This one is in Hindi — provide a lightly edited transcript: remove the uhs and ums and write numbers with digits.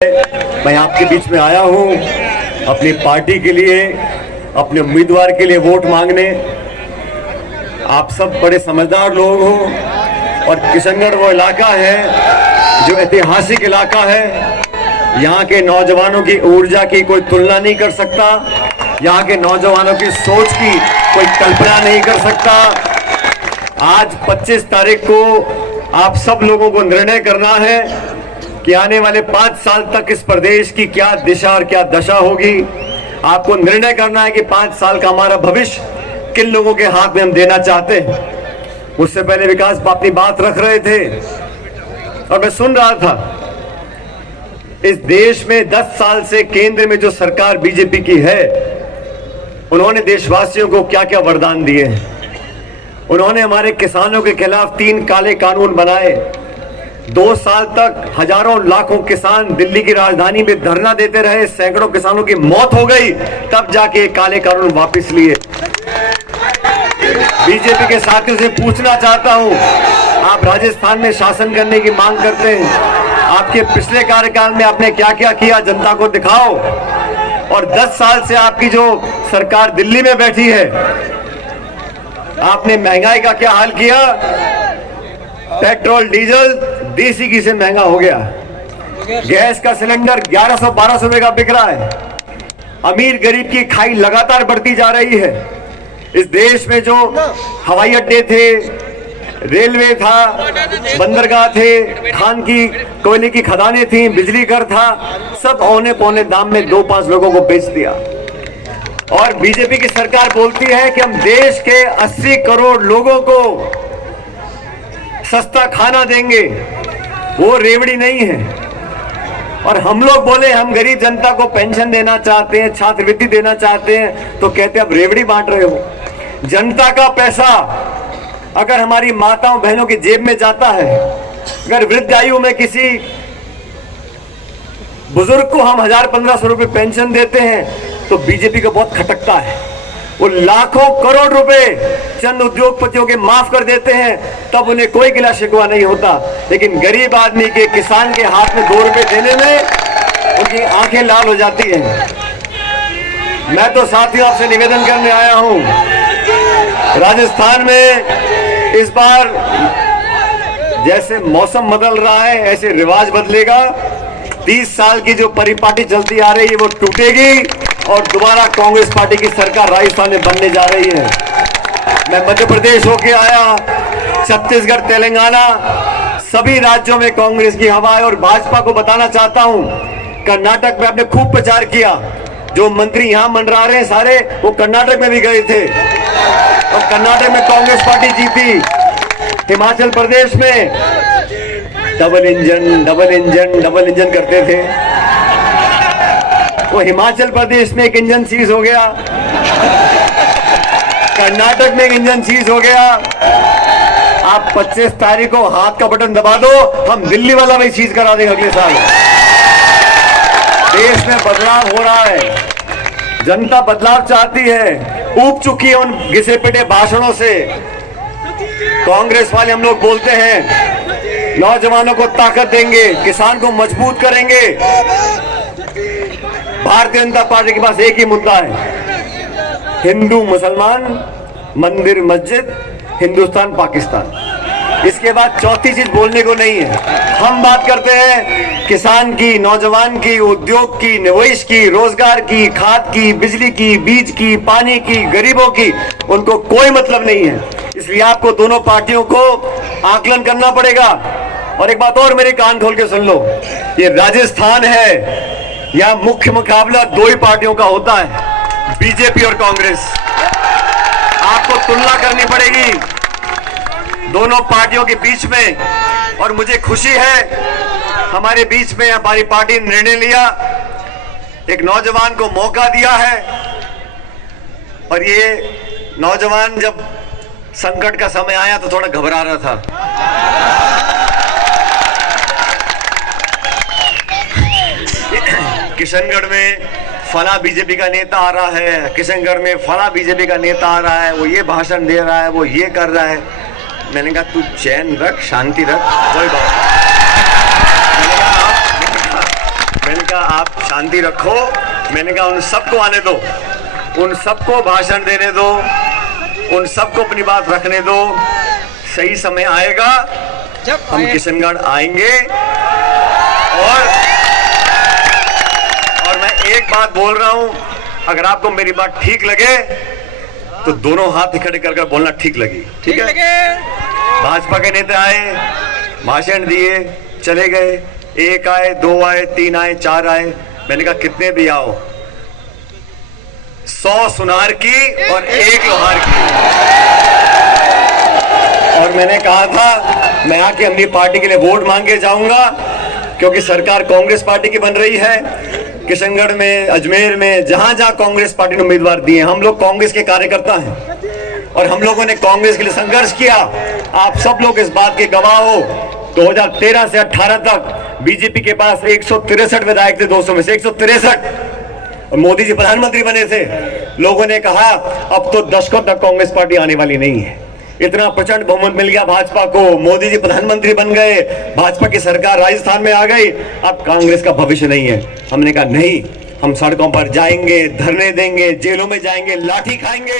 मैं आपके बीच में आया हूं अपनी पार्टी के लिए, अपने उम्मीदवार के लिए वोट मांगने। आप सब बड़े समझदार लोग हो और किशनगढ़ वो इलाका है जो ऐतिहासिक इलाका है। यहाँ के नौजवानों की ऊर्जा की कोई तुलना नहीं कर सकता, यहाँ के नौजवानों की सोच की कोई कल्पना नहीं कर सकता। आज 25 तारीख को आप सब लोगों को निर्णय करना है कि आने वाले 5 साल तक इस प्रदेश की क्या दिशा और क्या दशा होगी। आपको निर्णय करना है कि 5 साल का हमारा भविष्य किन लोगों के हाथ में हम देना चाहते हैं। उससे पहले विकास अपनी बात रख रहे थे और मैं सुन रहा था। इस देश में 10 साल से केंद्र में जो सरकार बीजेपी की है, उन्होंने देशवासियों को क्या क्या वरदान दिए हैं। उन्होंने हमारे किसानों के खिलाफ 3 काले कानून बनाए। 2 साल तक हजारों लाखों किसान दिल्ली की राजधानी में धरना देते रहे, सैकड़ों किसानों की मौत हो गई, तब जाके काले कानून वापस लिए। बीजेपी के साथियों से पूछना चाहता हूं, आप राजस्थान में शासन करने की मांग करते हैं, आपके पिछले कार्यकाल में आपने क्या क्या किया, जनता को दिखाओ। और 10 साल से आपकी जो सरकार दिल्ली में बैठी है, आपने महंगाई का क्या हाल किया। पेट्रोल डीजल देसी घी से महंगा हो गया, गैस का सिलेंडर 1100-1200 रुपए का बिक रहा है। अमीर गरीब की खाई लगातार बढ़ती जा रही है। इस देश में जो हवाई अड्डे थे, रेलवे था, बंदरगाह थे, खान की कोयले की खदानें थी, बिजली घर था, सब औने पौने दाम में 2-5 लोगों को बेच दिया। और बीजेपी की सरकार बोलती है कि हम देश के 80 करोड़ लोगों को सस्ता खाना देंगे। वो रेवड़ी नहीं है। और हम लोग बोले हम गरीब जनता को पेंशन देना चाहते हैं, छात्रवृत्ति देना चाहते हैं, तो कहते अब रेवड़ी बांट रहे हो। जनता का पैसा अगर हमारी माताओं बहनों की जेब में जाता है, अगर वृद्ध आयु में किसी बुजुर्ग को हम 1000-1500 रुपए पेंशन देते हैं, तो बीजेपी को बहुत खटकता है। वो लाखों करोड़ रुपए चंद उद्योगपतियों के माफ कर देते हैं, तब उन्हें कोई गिला शिकवा नहीं होता। लेकिन गरीब आदमी के, किसान के हाथ में 2 रुपए देने में उनकी आंखें लाल हो जाती हैं। मैं तो साथियों आपसे निवेदन करने आया हूं, राजस्थान में इस बार जैसे मौसम बदल रहा है, ऐसे रिवाज बदलेगा। 30 साल की जो परिपाटी चलती आ रही है वो टूटेगी और दोबारा कांग्रेस पार्टी की सरकार राजस्थान में बनने जा रही है। मैं मध्य प्रदेश होके आया, छत्तीसगढ़, तेलंगाना, सभी राज्यों में कांग्रेस की हवा है। और भाजपा को बताना चाहता हूं, कर्नाटक में आपने खूब प्रचार किया। जो मंत्री यहां मंडरा रहे हैं सारे, वो कर्नाटक में भी गए थे और कर्नाटक में कांग्रेस पार्टी जीती। हिमाचल प्रदेश में डबल इंजन करते थे, वो हिमाचल प्रदेश में एक इंजन सीज हो गया, कर्नाटक में एक इंजन सीज हो गया। आप 25 तारीख को हाथ का बटन दबा दो, हम दिल्ली वाला भी सीज करा देंगे अगले साल। देश में बदलाव हो रहा है, जनता बदलाव चाहती है, ऊब चुकी है उन घिसे पिटे भाषणों से। कांग्रेस वाले हम लोग बोलते हैं नौजवानों को ताकत देंगे, किसान को मजबूत करेंगे। भारतीय जनता पार्टी के पास एक ही मुद्दा है, हिंदू मुसलमान, मंदिर मस्जिद, हिंदुस्तान पाकिस्तान। इसके बाद चौथी चीज बोलने को नहीं है। हम बात करते हैं किसान की, नौजवान की, उद्योग की, निवेश की, रोजगार की, खाद की, बिजली की, बीज की, पानी की, गरीबों की। उनको कोई मतलब नहीं है। इसलिए आपको दोनों पार्टियों को आकलन करना पड़ेगा। और एक बात और मेरे कान खोल के सुन लो, ये राजस्थान है, यहां मुख्य मुकाबला 2 ही पार्टियों का होता है, बीजेपी और कांग्रेस। आपको तुलना करनी पड़ेगी दोनों पार्टियों के बीच में। और मुझे खुशी है हमारे बीच में हमारी पार्टी ने निर्णय लिया, एक नौजवान को मौका दिया है। और ये नौजवान जब संकट का समय आया तो थोड़ा घबरा रहा था। किशनगढ़ में फला बीजेपी का नेता आ रहा है, किशनगढ़ में फला बीजेपी का नेता आ रहा है, वो ये भाषण दे रहा है, वो ये कर रहा है। मैंने कहा तू चैन रख, शांति रख, कोई बात। मैंने आप शांति रखो। मैंने कहा उन सबको आने दो, उन सबको भाषण देने दो, उन सबको अपनी बात रखने दो। सही समय आएगा, हम किशनगढ़ आएंगे। और मैं एक बात बोल रहा हूं, अगर आपको मेरी बात ठीक लगे तो दोनों हाथ इकट्ठे कर बोलना ठीक लगी। ठीक है? भाजपा के नेता आए, भाषण दिए, चले गए। 1 आए, 2 आए, 3 आए, 4 आए। मैंने कहा कितने भी आओ, 100 सुनार की और 1 लोहार की। और मैंने कहा था मैं आके अपनी पार्टी के लिए वोट मांग के जाऊंगा, क्योंकि सरकार कांग्रेस पार्टी की बन रही है। किशनगढ़ में, अजमेर में, जहां जहां कांग्रेस पार्टी ने उम्मीदवार दिए, हम लोग कांग्रेस के कार्यकर्ता हैं और हम लोगों ने कांग्रेस के लिए संघर्ष किया। आप सब लोग इस बात के गवाह हो। 2013 से 18 तक बीजेपी के पास 163 विधायक थे, 200 में से 163, और मोदी जी प्रधानमंत्री बने थे। लोगों ने कहा अब तो दशकों तक कांग्रेस पार्टी आने वाली नहीं है। इतना प्रचंड बहुमत मिल गया भाजपा को, मोदी जी प्रधानमंत्री बन गए, भाजपा की सरकार राजस्थान में आ गई, अब कांग्रेस का भविष्य नहीं है। हमने कहा नहीं, हम सड़कों पर जाएंगे, धरने देंगे, जेलों में जाएंगे, लाठी खाएंगे।